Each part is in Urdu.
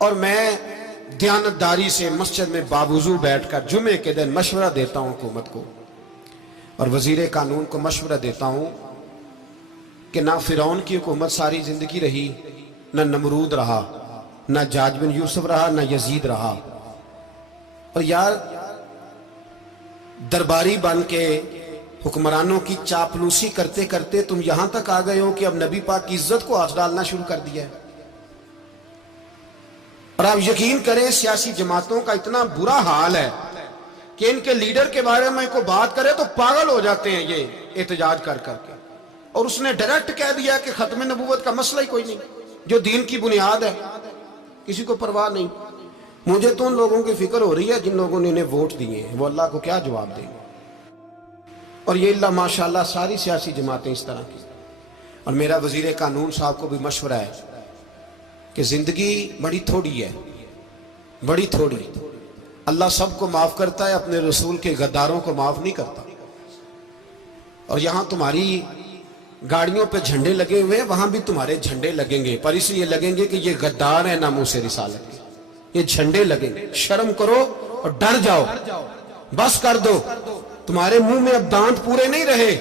اور میں دیانتداری سے مسجد میں باوضو بیٹھ کر جمعے کے دن مشورہ دیتا ہوں حکومت کو اور وزیر قانون کو مشورہ دیتا ہوں کہ نہ فرعون کی حکومت ساری زندگی رہی، نہ نمرود رہا، نہ جاج بن یوسف رہا، نہ یزید رہا، اور یار درباری بن کے حکمرانوں کی چاپلوسی کرتے کرتے تم یہاں تک آ گئے ہو کہ اب نبی پاک کی عزت کو آنچ ڈالنا شروع کر دیا ہے۔ اور آپ یقین کریں سیاسی جماعتوں کا اتنا برا حال ہے کہ ان کے لیڈر کے بارے میں کوئی بات کرے تو پاگل ہو جاتے ہیں یہ احتجاج کر کر کے، اور اس نے ڈائریکٹ کہہ دیا کہ ختم نبوت کا مسئلہ ہی کوئی نہیں، جو دین کی بنیاد ہے، کسی کو پرواہ نہیں۔ مجھے تو ان لوگوں کی فکر ہو رہی ہے جن لوگوں نے انہیں ووٹ دیے ہیں، وہ اللہ کو کیا جواب دیں گے۔ اور یہ اللہ ماشاءاللہ ساری سیاسی جماعتیں اس طرح کی۔ اور میرا وزیر قانون صاحب کو بھی مشورہ ہے کہ زندگی بڑی تھوڑی ہے، بڑی تھوڑی، اللہ سب کو معاف کرتا ہے، اپنے رسول کے غداروں کو معاف نہیں کرتا۔ اور یہاں تمہاری گاڑیوں پہ جھنڈے لگے ہوئے ہیں، وہاں بھی تمہارے جھنڈے لگیں گے، پر اس لیے لگیں گے کہ یہ غدار ہیں ناموس رسالت کے، یہ جھنڈے لگیں گے۔ شرم کرو اور ڈر جاؤ، بس کر دو، تمہارے منہ میں اب دانت پورے نہیں رہے۔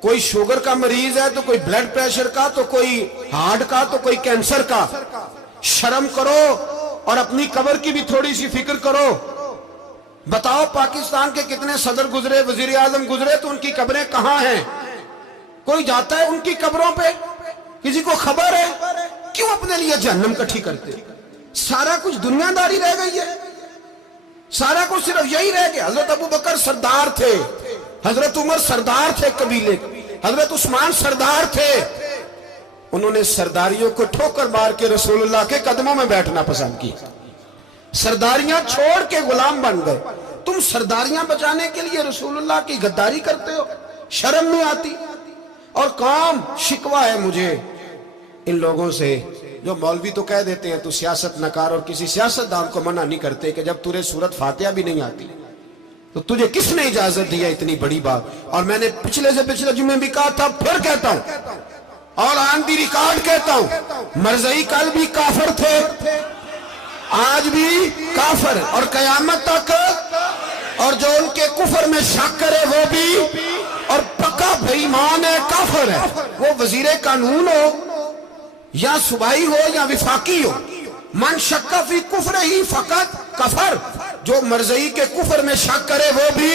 کوئی شوگر کا مریض ہے تو کوئی بلڈ پریشر کا، تو کوئی ہارٹ کا، تو کوئی کینسر کا۔ شرم کرو اور اپنی قبر کی بھی تھوڑی سی فکر کرو۔ بتاؤ پاکستان کے کتنے صدر گزرے، وزیر اعظم گزرے، تو ان کی قبریں کہاں ہیں؟ کوئی جاتا ہے ان کی قبروں پہ؟ کسی کو خبر ہے؟ کیوں اپنے لیے جہنم کٹھی کرتے؟ سارا کچھ دنیا داری رہ گئی ہے، سارا کچھ صرف یہی رہ گیا۔ حضرت ابو بکر سردار تھے، حضرت عمر سردار تھے قبیلے، حضرت عثمان سردار تھے، انہوں نے سرداریوں کو ٹھوکر مار کے رسول اللہ کے قدموں میں بیٹھنا پسند کی، سرداریاں چھوڑ کے غلام بن گئے۔ تم سرداریاں بچانے کے لیے رسول اللہ کی غداری کرتے ہو، شرم نہیں آتی؟ اور کام شکوہ ہے مجھے ان لوگوں سے جو مولوی تو کہہ دیتے ہیں تو سیاست نکار، اور کسی سیاستدان کو منع نہیں کرتے کہ جب تجھے سورت فاتحہ بھی نہیں آتی تو تجھے کس نے اجازت دیا اتنی بڑی بات؟ اور میں نے پچھلے سے پچھلے جمعے بھی کہا تھا، پھر کہتا ہوں اور آن دی ریکارڈ کہتا ہوں، مرزائی کل بھی کافر تھے، آج بھی کافر، اور قیامت تک، اور جو ان کے کفر میں شک کرے وہ بھی، اور پکا بے ایمان ہے، کافر ہے۔ وہ وزیر قانون ہو یا صوبائی ہو یا وفاقی ہو، من شک فی کفر ہی فقط کفر، جو مرزائی کے کفر میں شک کرے وہ بھی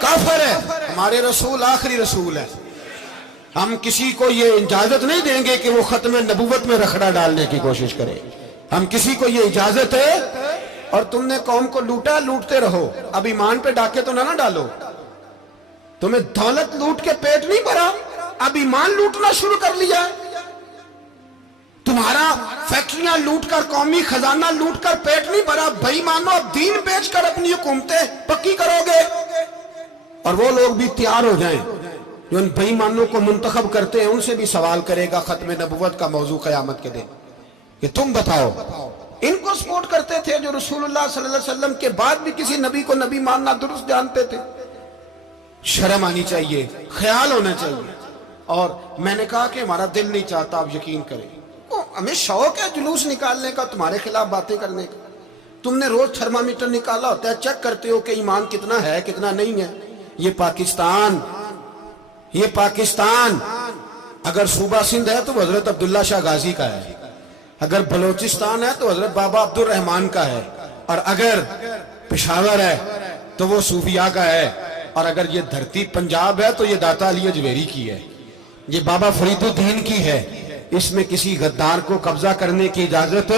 کافر ہے۔ ہمارے رسول آخری رسول ہے، ہم کسی کو یہ اجازت نہیں دیں گے کہ وہ ختم نبوت میں رکھڑا ڈالنے کی کوشش کرے، ہم کسی کو یہ اجازت ہے۔ اور تم نے قوم کو لوٹا، لوٹتے رہو، اب ایمان پہ ڈاکے تو نہ ڈالو۔ تمہیں دولت لوٹ کے پیٹ نہیں بھرا، اب ایمان لوٹنا شروع کر لیا ہے۔ تمہارا فیکٹریاں لوٹ کر، قومی خزانہ لوٹ کر پیٹ نہیں بھرا، بھائی مانو اب دین بیچ کر اپنی حکومتیں پکی کرو گے۔ اور وہ لوگ بھی تیار ہو جائیں جو ان بھائی مانوں کو منتخب کرتے ہیں، ان سے بھی سوال کرے گا ختم نبوت کا موضوع قیامت کے دن کہ تم بتاؤ، ان کو سپورٹ کرتے تھے جو رسول اللہ صلی اللہ علیہ وسلم کے بعد بھی کسی نبی کو نبی ماننا درست جانتے تھے۔ شرم آنی چاہیے، خیال ہونا چاہیے۔ اور میں نے کہا کہ ہمارا دل نہیں چاہتا، آپ یقین کریں، ہمیں شوق ہے جلوس نکالنے کا، تمہارے خلاف باتیں کرنے کا۔ تم نے روز تھرمامیٹر نکالا ہوتا ہے، چیک کرتے ہو کہ ایمان کتنا ہے کتنا نہیں ہے۔ یہ پاکستان اگر صوبہ سندھ ہے تو حضرت عبداللہ شاہ غازی کا ہے، اگر بلوچستان ہے تو حضرت بابا عبد الرحمان کا ہے، اور اگر پشاور ہے تو وہ صوفیاء کا ہے، اور اگر یہ دھرتی پنجاب ہے تو یہ داتا علی اجویری کی ہے، یہ بابا فرید الدین کی ہے۔ اس میں کسی غدار کو قبضہ کرنے کی اجازت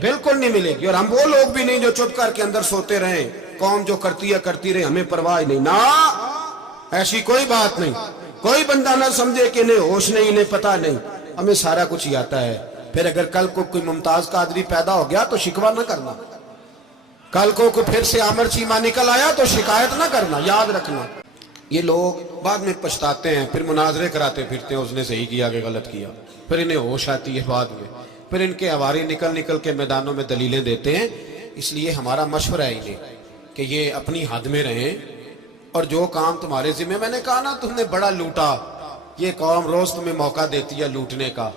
بالکل نہیں ملے گی۔ اور ہم وہ لوگ بھی نہیں جو چپ کر کے اندر سوتے رہیں، قوم جو کرتی ہے کرتی رہے، ہمیں پرواہ نہیں، نہ ایسی کوئی بات نہیں۔ کوئی بندہ نہ سمجھے کہ انہیں ہوش نہیں، انہیں پتہ نہیں، ہمیں سارا کچھ ہی آتا ہے۔ پھر اگر کل کو کوئی ممتاز قادری پیدا ہو گیا تو شکوہ نہ کرنا، کل کو کوئی پھر سے عامر چیمہ نکل آیا تو شکایت نہ کرنا، یاد رکھنا۔ یہ لوگ بعد میں پچھتاتے ہیں، پھر مناظرے کراتے پھرتے ہیں، اس نے صحیح کیا کہ غلط کیا، پھر انہیں ہوش آتی ہے بعد میں، پھر ان کے ہواری نکل نکل کے میدانوں میں دلیلیں دیتے ہیں۔ اس لیے ہمارا مشورہ ہے انہیں کہ یہ اپنی حد میں رہیں، اور جو کام تمہارے ذمہ، میں نے کہا نا تم نے بڑا لوٹا، یہ قوم روز تمہیں موقع دیتی ہے لوٹنے کا،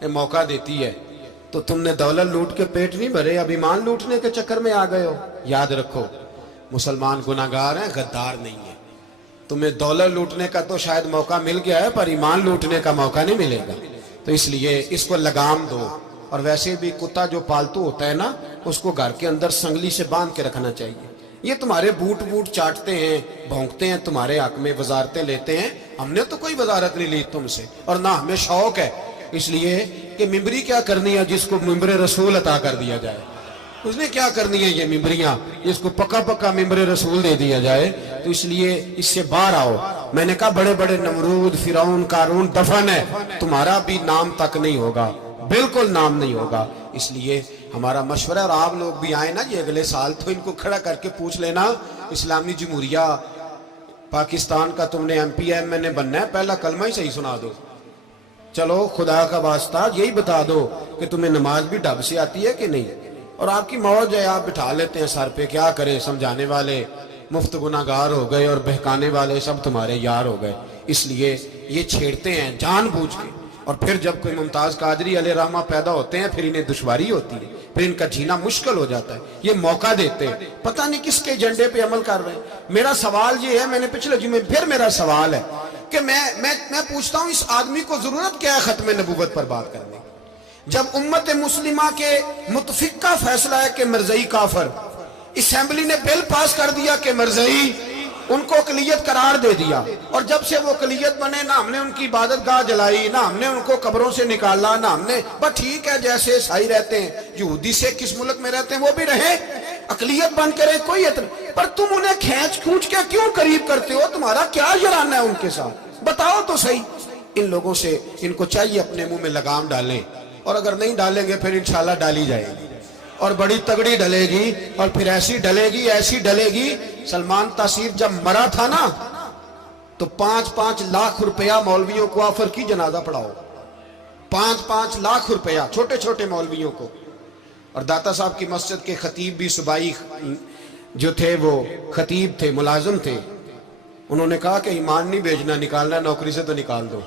یہ موقع دیتی ہے، تو تم نے دولت لوٹ کے پیٹ نہیں بھرے, اب ایمان لوٹنے کے چکر میں آ گئے ہو. یاد رکھو مسلمان گناہگار ہیں, غدار نہیں ہے. تمہیں دولت لوٹنے کا تو شاید موقع مل گیا ہے, پر ایمان لوٹنے کا موقع نہیں ملے گا. تو اس لیے اس کو لگام دو. اور ویسے بھی کتا جو پالتو ہوتا ہے نا, اس کو گھر کے اندر سنگلی سے باندھ کے رکھنا چاہیے. یہ تمہارے بوٹ چاٹتے ہیں, بھونکتے ہیں تمہارے حق میں, وزارتیں لیتے ہیں. ہم نے تو کوئی وزارت نہیں لی تم سے, اور نہ ہمیں شوق ہے. اس لیے کہ ممبری کیا کرنی ہے جس کو ممبر رسول عطا کر دیا جائے. اس نے کیا کرنی ہے یہ ممبریاں جس کو پکا ممبر رسول دے دیا جائے. تو اس لیے اس سے باہر آؤ. میں نے کہا بڑے بڑے نمرود, فرعون, قارون دفن ہے, تمہارا بھی نام تک نہیں ہوگا, بالکل نام نہیں ہوگا. اس لیے ہمارا مشورہ, اور آپ لوگ بھی آئیں نا یہ اگلے سال, تو ان کو کھڑا کر کے پوچھ لینا اسلامی جمہوریہ پاکستان کا تم نے MPM نے بننا ہے, پہلا کلمہ ہی صحیح سنا دو. چلو خدا کا واسطہ یہی بتا دو کہ تمہیں نماز بھی ڈھب سے آتی ہے کہ نہیں. اور آپ کی موج ہے, آپ بٹھا لیتے ہیں سر پہ, کیا کریں, سمجھانے والے مفت گناہگار ہو گئے اور بہکانے والے سب تمہارے یار ہو گئے. اس لیے یہ چھیڑتے ہیں جان بوجھ کے. اور پھر جب کوئی ممتاز قادری علیہ رحمہ پیدا ہوتے ہیں, پھر انہیں دشواری ہوتی ہے, پھر ان کا جینا مشکل ہو جاتا ہے. یہ موقع دیتے ہیں, پتہ نہیں کس کے ایجنڈے پہ عمل کر رہے ہیں. میرا سوال یہ ہے, میں نے پچھلے جمعے پھر میرا سوال ہے کہ میں پوچھتا ہوں, اس آدمی کو ضرورت کیا ہے ختم نبوت پر بات کرنے کی, جب امت مسلمہ کے متفق کا فیصلہ ہے کہ مرزائی کافر. اسمبلی نے بل پاس کر دیا کہ مرزائی, ان کو اقلیت قرار دے دیا, اور جب سے وہ اقلیت بنے نہ ہم نے ان کی عبادت گاہ جلائی, نہ ہم نے ان کو قبروں سے نکالا, نہ ہم نے, بس ٹھیک ہے جیسے عیسائی رہتے ہیں, یہودی سے کس ملک میں رہتے ہیں وہ بھی رہے, اقلیت بن کے رہے, کوئی اعتراض. پر تم انہیں کھینچ کے کیوں قریب کرتے ہو, تمہارا کیا جرانہ ہے ان کے ساتھ, بتاؤ تو صحیح. ان لوگوں سے ان کو چاہیے اپنے منہ میں لگام ڈالیں, اور اگر نہیں ڈالیں گے پھر انشاءاللہ ڈالی جائے گی, اور بڑی تگڑی ڈلے گی, اور پھر ایسی ڈلے گی. سلمان تاثیر جب مرا تھا نا تو 5-5 لاکھ روپیہ مولویوں کو آفر کی جنازہ پڑھاؤ, 5-5 لاکھ روپیہ چھوٹے چھوٹے مولویوں کو. اور داتا صاحب کی مسجد کے خطیب بھی صوبائی جو تھے وہ خطیب تھے, ملازم تھے, انہوں نے کہا کہ ایمان نہیں بھیجنا, نکالنا نوکری سے تو نکال دو.